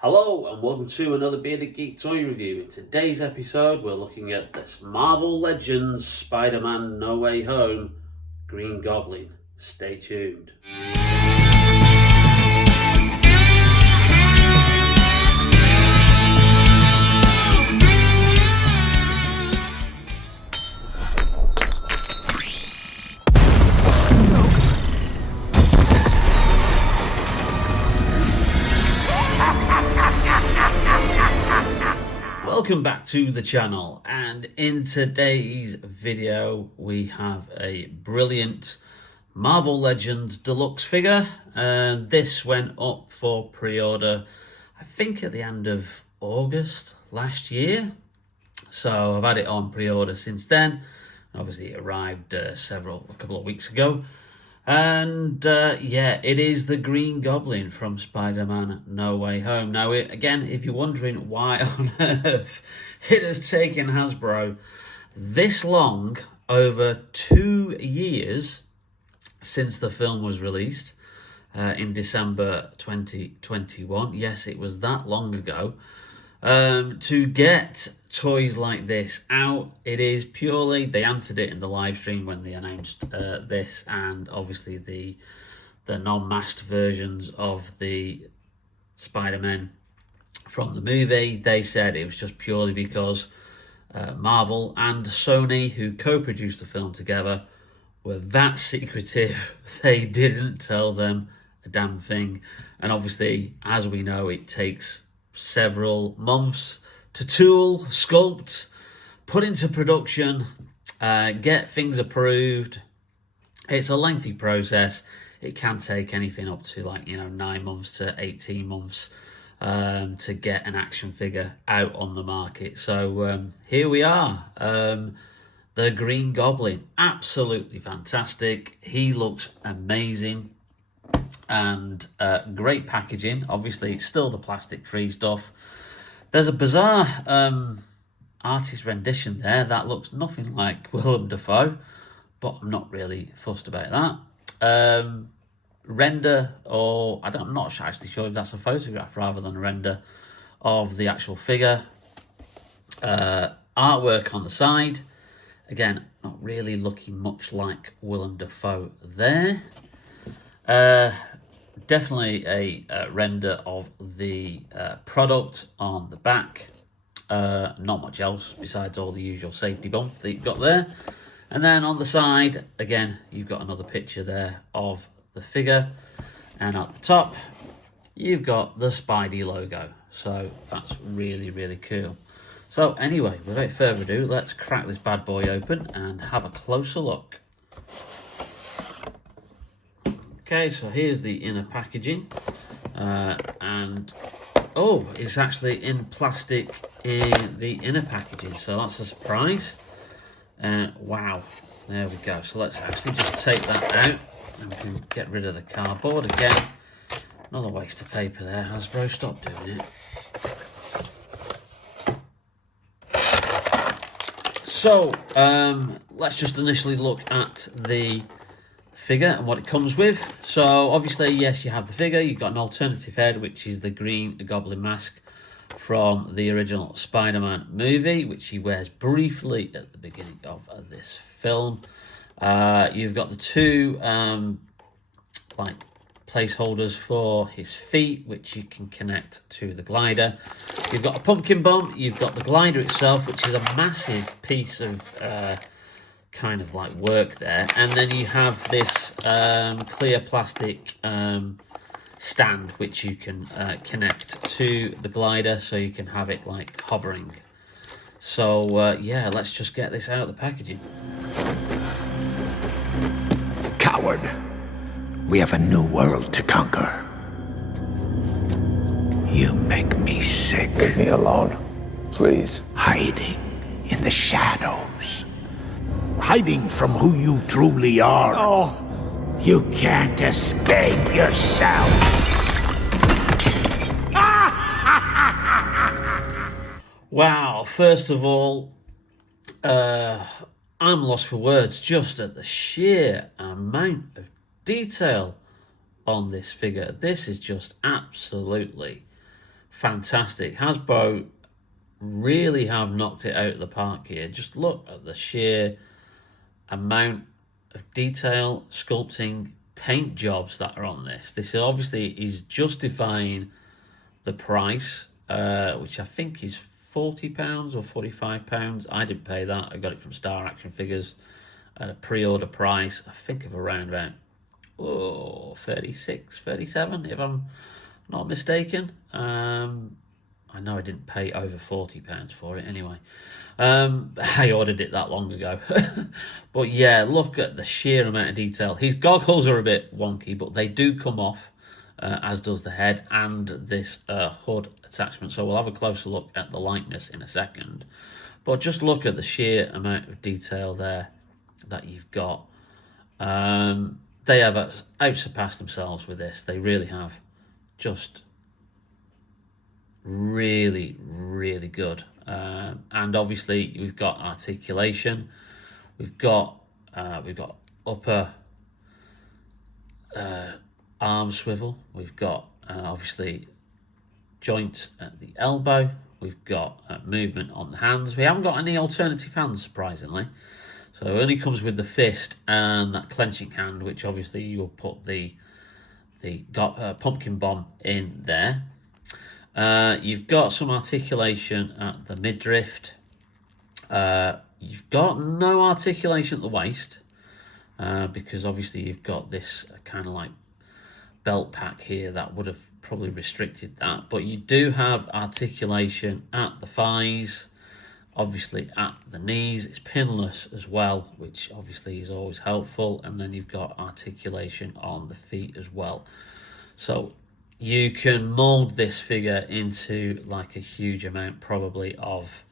Hello and welcome to another Bearded Geek toy review. In today's episode we're looking at this Marvel Legends Spider-Man No Way Home Green Goblin. Stay tuned. Welcome back to the channel, and in today's video we have a brilliant Marvel Legends Deluxe figure. This went up for pre-order I think at the end of August last year, so I've had it on pre-order since then. Obviously it arrived a couple of weeks ago. And yeah, it is the Green Goblin from Spider-Man No Way Home. Now, again, if you're wondering why on earth it has taken Hasbro this long, over 2 years since the film was released in December 2021. Yes, it was that long ago. To get toys like this out, it is purely, they answered it in the live stream when they announced this, and obviously the non-masked versions of the Spider-Man from the movie. They said it was just purely because Marvel and Sony, who co-produced the film together, were that secretive they didn't tell them a damn thing. And obviously, as we know, it takes several months to tool, sculpt, put into production, get things approved. It's a lengthy process. It can take anything up to 9 months to 18 months to get an action figure out on the market. So here we are. The Green Goblin, absolutely fantastic. He looks amazing. And great packaging. Obviously it's still the plastic free stuff. There's a bizarre artist rendition there that looks nothing like Willem Dafoe, but I'm not really fussed about that. Render, or I'm not actually sure if that's a photograph rather than a render of the actual figure. Artwork on the side, again, not really looking much like Willem Dafoe there. Definitely a render of the product on the back. Not much else besides all the usual safety bump that you've got there. And then on the side, again, you've got another picture there of the figure. And at the top, you've got the Spidey logo. So that's really, really cool. So anyway, without further ado, let's crack this bad boy open and have a closer look. Okay, so here's the inner packaging, and oh, it's actually in plastic in the inner packaging, so that's a surprise. Wow, there we go. So let's actually just take that out and we can get rid of the cardboard again. Another waste of paper there, Hasbro, stop doing it. So let's just initially look at the figure and what it comes with. So obviously, yes, you have the figure. You've got an alternative head, which is the Green Goblin mask from the original Spider-Man movie, which he wears briefly at the beginning of this film. You've got the two placeholders for his feet, which you can connect to the glider. You've got a pumpkin bomb. You've got the glider itself, which is a massive piece of kind of like work there, and then you have this clear plastic stand which you can connect to the glider, so you can have it like hovering. So yeah, let's just get this out of the packaging. Coward, we have a new world to conquer. You make me sick. Leave me alone, please. Hiding in the shadows. Hiding from who you truly are. Oh. You can't escape yourself. Wow, first of all, I'm lost for words just at the sheer amount of detail on this figure. This is just absolutely fantastic. Hasbro really have knocked it out of the park here. Just look at the sheer amount of detail, sculpting, paint jobs that are on this. This obviously is justifying the price, which I think is £40 or £45. I didn't pay that. I got it from Star Action Figures at a pre-order price, I think of around about 36, 37, if I'm not mistaken. I know I didn't pay over £40 for it anyway. I ordered it that long ago. But yeah, look at the sheer amount of detail. His goggles are a bit wonky, but they do come off, as does the head and this hood attachment. So we'll have a closer look at the likeness in a second. But just look at the sheer amount of detail there that you've got. They have outsurpassed themselves with this. They really have. Just really, really good. And obviously we've got articulation. We've got upper arm swivel. We've got obviously joints at the elbow. We've got movement on the hands. We haven't got any alternative hands, surprisingly. So it only comes with the fist and that clenching hand, which obviously you'll put the pumpkin bomb in there. You've got some articulation at the midriff. You've got no articulation at the waist, because obviously you've got this kind of like belt pack here that would have probably restricted that. But you do have articulation at the thighs, obviously at the knees. It's pinless as well, which obviously is always helpful. And then you've got articulation on the feet as well. So you can mold this figure into like a huge amount probably of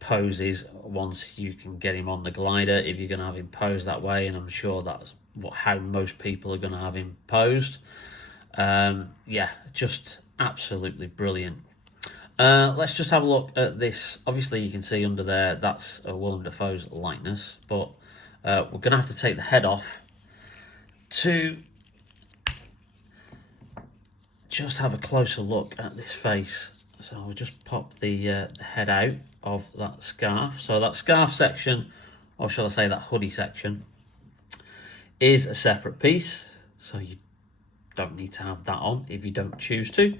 poses once you can get him on the glider, if you're going to have him posed that way, and I'm sure that's how most people are going to have him posed. Yeah, just absolutely brilliant. Let's just have a look at this. Obviously you can see under there that's Willem Dafoe's likeness, but we're going to have to take the head off to just have a closer look at this face. So we'll just pop the head out of that scarf. So that scarf section, or shall I say that hoodie section, is a separate piece. So you don't need to have that on if you don't choose to.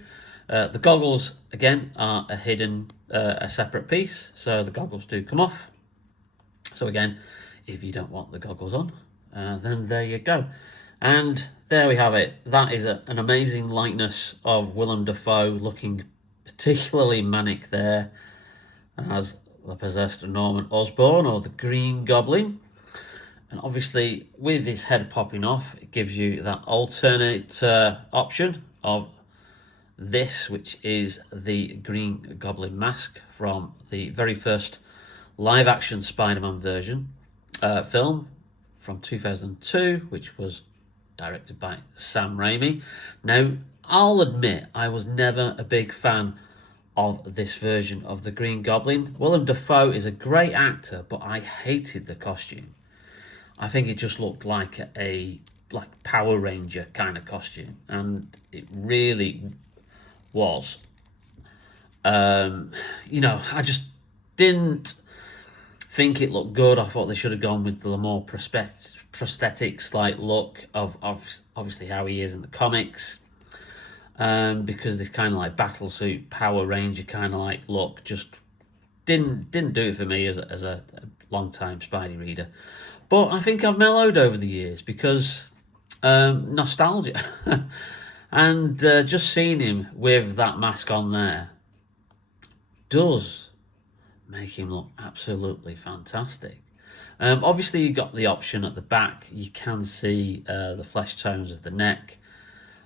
The goggles, again, are a separate piece. So the goggles do come off. So again, if you don't want the goggles on, then there you go. And there we have it. That is an amazing likeness of Willem Dafoe, looking particularly manic there as the possessed Norman Osborn, or the Green Goblin. And obviously with his head popping off, it gives you that alternate option of this, which is the Green Goblin mask from the very first live action Spider-Man film from 2002, which was directed by Sam Raimi. Now, I'll admit I was never a big fan of this version of the Green Goblin. Willem Dafoe is a great actor, but I hated the costume. I think it just looked like a Power Ranger kind of costume, and it really was. I just didn't think it looked good. I thought they should have gone with the more prosthetics like look of obviously how he is in the comics, because this kind of like battle suit Power Ranger kind of like look just didn't do it for me as a long time Spidey reader. But I think I've mellowed over the years because nostalgia. And just seeing him with that mask on there does make him look absolutely fantastic. Obviously you got the option at the back, you can see the flesh tones of the neck,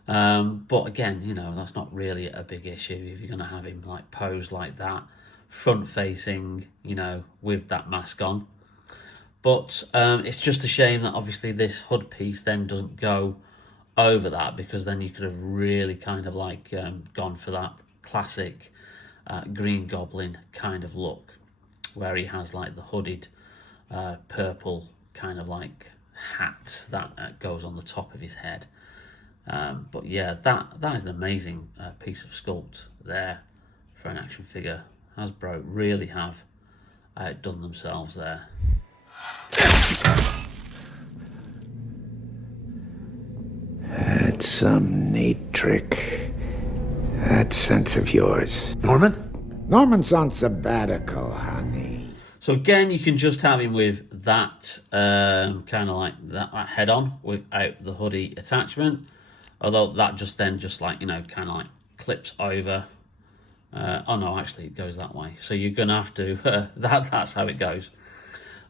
but again, that's not really a big issue if you're going to have him like posed like that, front facing, with that mask on. But it's just a shame that obviously this hood piece then doesn't go over that, because then you could have really kind of like gone for that classic Green Goblin kind of look, where he has like the hooded purple kind of like hat that goes on the top of his head. But yeah, that is an amazing piece of sculpt there for an action figure. Hasbro really have outdone themselves there. That's some neat trick. That sense of yours. Norman? Norman's on sabbatical, honey. So again, you can just have him with that kind of like that head on without the hoodie attachment. Although that just like, you know, kind of like clips over. Oh no, actually it goes that way. So you're gonna have to that's how it goes.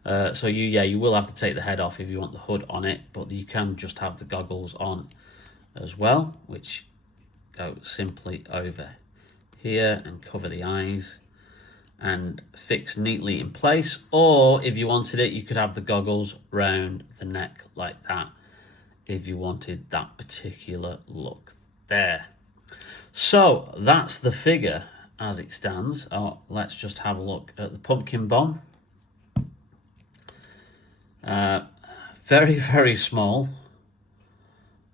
So you will have to take the head off if you want the hood on it, but you can just have the goggles on as well, which go simply over here and cover the eyes and fix neatly in place. Or if you wanted it, you could have the goggles round the neck like that if you wanted that particular look there. So that's the figure as it stands. Oh, let's just have a look at the pumpkin bomb. Very, very small.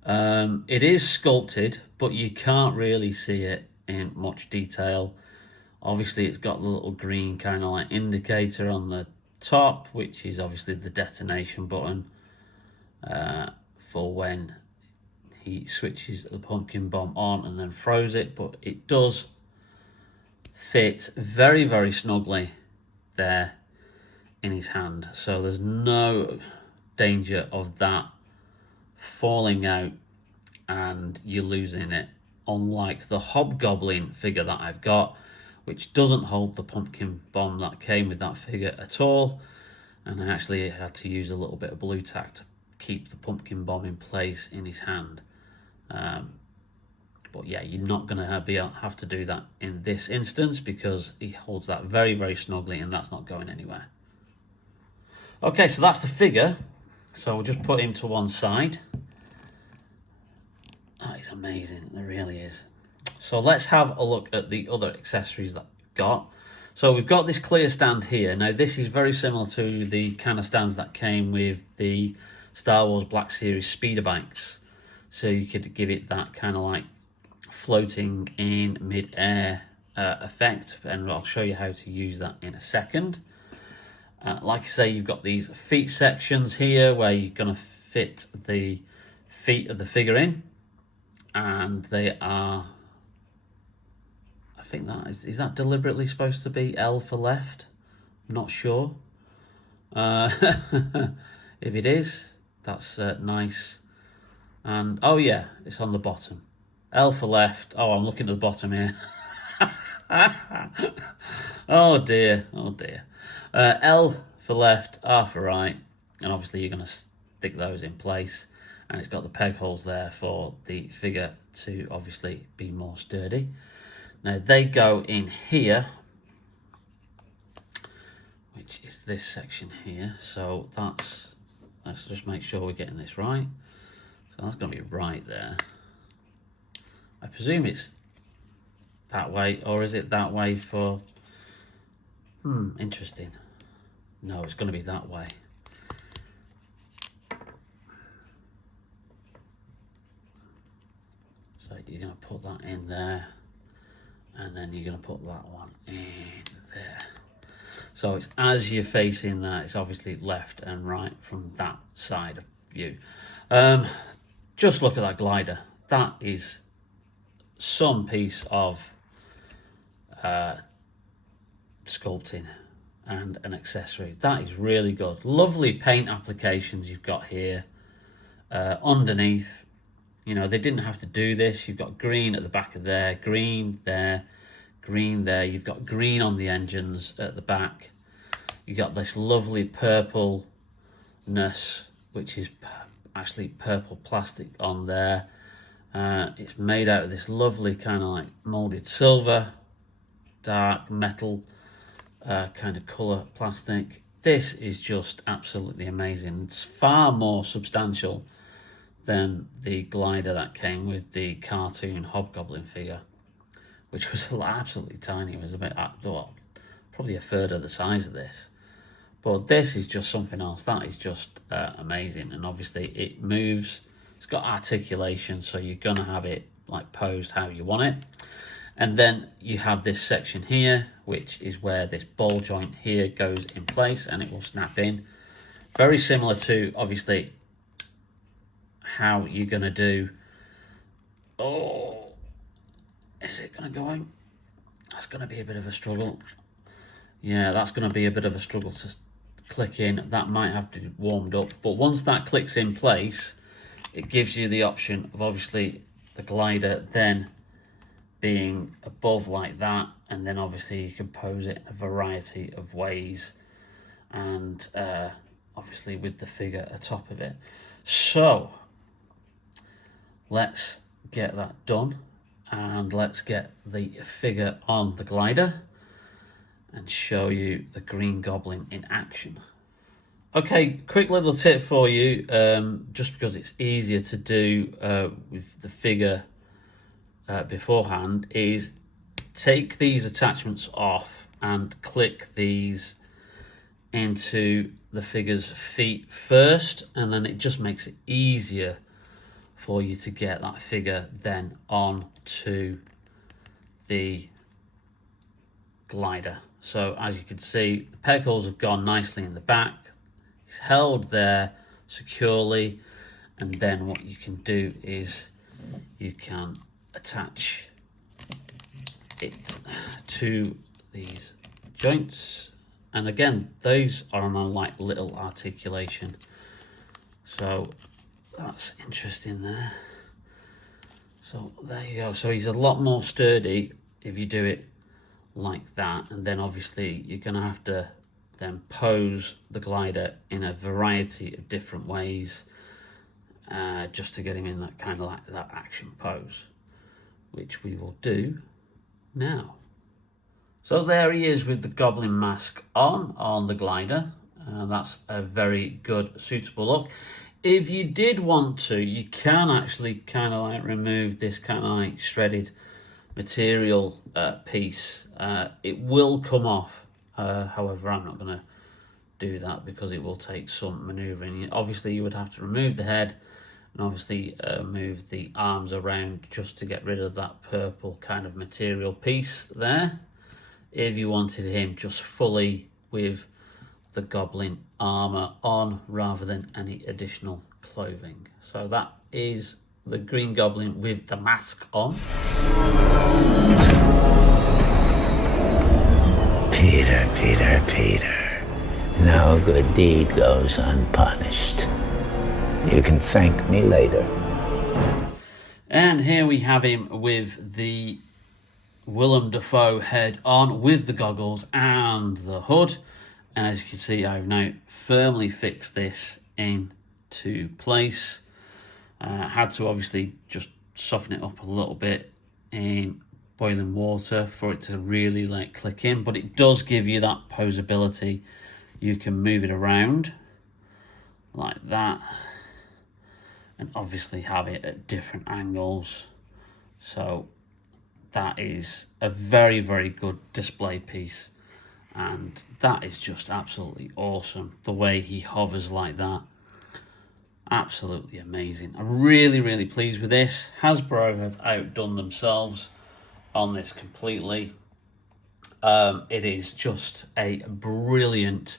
It is sculpted, but you can't really see it in much detail. Obviously, it's got the little green kind of like indicator on the top, which is obviously the detonation button for when he switches the pumpkin bomb on and then throws it. But it does fit very, very snugly there in his hand, so there's no danger of that falling out and you losing it, unlike the Hobgoblin figure that I've got, which doesn't hold the pumpkin bomb that came with that figure at all, and I actually had to use a little bit of blue tack to keep the pumpkin bomb in place in his hand. But yeah, you're not going to have to do that in this instance because he holds that very, very snugly and that's not going anywhere. Okay, so that's the figure. So we'll just put him to one side. That is amazing, it really is. So let's have a look at the other accessories that we've got. So we've got this clear stand here. Now this is very similar to the kind of stands that came with the Star Wars Black Series speeder bikes. So you could give it that kind of like floating in mid-air effect, and I'll show you how to use that in a second. Like I say, you've got these feet sections here where you're going to fit the feet of the figure in, and they are, I think that is that deliberately supposed to be L for left? I'm not sure. If it is, that's nice. And oh yeah, it's on the bottom. L for left. Oh, I'm looking at the bottom here. Oh dear, oh dear. L for left, R for right, and obviously you're going to stick those in place, and it's got the peg holes there for the figure to obviously be more sturdy. Now they go in here, which is this section here, so let's just make sure we're getting this right. So that's going to be right there. I presume it's that way, or is it that way for... interesting. No, it's going to be that way. So you're going to put that in there, and then you're going to put that one in there. So it's as you're facing that, it's obviously left and right from that side of view. Just look at that glider. That is some piece of sculpting and an accessory. That is really good. Lovely paint applications you've got here. Underneath, you know, they didn't have to do this. You've got green at the back of there, green there, green there. You've got green on the engines at the back. You got this lovely purpleness, which is actually purple plastic on there. It's made out of this lovely kind of like molded silver, dark metal kind of colour plastic. This is just absolutely amazing. It's far more substantial than the glider that came with the cartoon Hobgoblin figure, which was absolutely tiny. It was about, well, probably a third of the size of this. But this is just something else. That is just amazing. And obviously it moves It's got articulation, so you're going to have it like posed how you want it. And then you have this section here, which is where this ball joint here goes in place and it will snap in. Very similar to, obviously, how you're going to do... Oh, is it going to go in? That's going to be a bit of a struggle. Yeah, that's going to be a bit of a struggle to click in. That might have to be warmed up. But once that clicks in place, it gives you the option of, obviously, the glider then being above like that, and then obviously you can pose it a variety of ways, and obviously with the figure atop of it. So let's get that done, and let's get the figure on the glider and show you the Green Goblin in action. Okay, quick little tip for you, just because it's easier to do with the figure beforehand, is take these attachments off and click these into the figure's feet first, and then it just makes it easier for you to get that figure then on to the glider. So as you can see, the peg holes have gone nicely in the back. It's held there securely, and then what you can do is you can attach it to these joints, and again those are on a like little articulation, so that's interesting there. So there you go. So he's a lot more sturdy if you do it like that, and then obviously you're going to have to then pose the glider in a variety of different ways just to get him in that kind of like that action pose, which we will do now. So there he is with the Goblin mask on the glider. That's a very good, suitable look. If you did want to, you can actually kind of like remove this kind of like shredded material piece. It will come off. However, I'm not going to do that because it will take some manoeuvring. Obviously, you would have to remove the head and obviously move the arms around just to get rid of that purple kind of material piece there, if you wanted him just fully with the Goblin armor on rather than any additional clothing. So that is the Green Goblin with the mask on. Peter, no good deed goes unpunished. You can thank me later. And here we have him with the Willem Dafoe head on, with the goggles and the hood. And as you can see, I've now firmly fixed this into place. Had to obviously just soften it up a little bit in boiling water for it to really like click in, but it does give you that posability. You can move it around like that and obviously have it at different angles. So that is a very, very good display piece, and that is just absolutely awesome. The way he hovers like that, absolutely amazing. I'm really, really pleased with this. Hasbro have outdone themselves on this completely. It is just a brilliant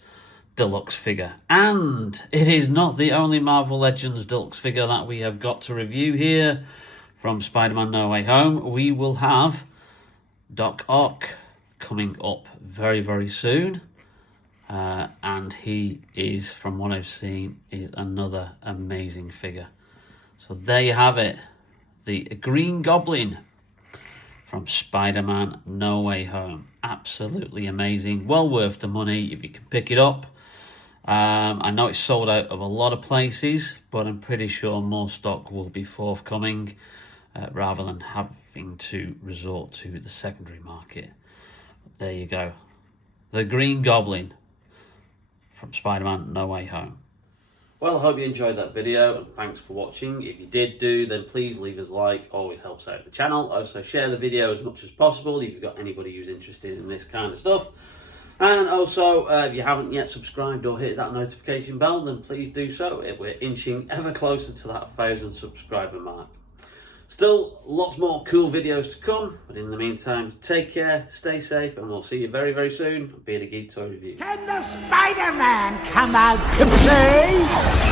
deluxe figure, and it is not the only Marvel Legends deluxe figure that we have got to review here from Spider-Man No Way Home. We will have Doc Ock coming up very, very soon, and he is, from what I've seen, is another amazing figure. So there you have it, the Green Goblin from Spider-Man No Way Home. Absolutely amazing. Well worth the money if you can pick it up. I know it's sold out of a lot of places, but I'm pretty sure more stock will be forthcoming rather than having to resort to the secondary market. There you go. The Green Goblin from Spider-Man No Way Home. Well, I hope you enjoyed that video, and thanks for watching. If you did then please leave us a like, always helps out the channel. Also share the video as much as possible if you've got anybody who's interested in this kind of stuff. And also, if you haven't yet subscribed or hit that notification bell, then please do so. We're inching ever closer to that 1,000 subscriber mark. Still, lots more cool videos to come, but in the meantime, take care, stay safe, and we'll see you very, very soon on Bearded Geek Toy Review. Can the Spider-Man come out to play?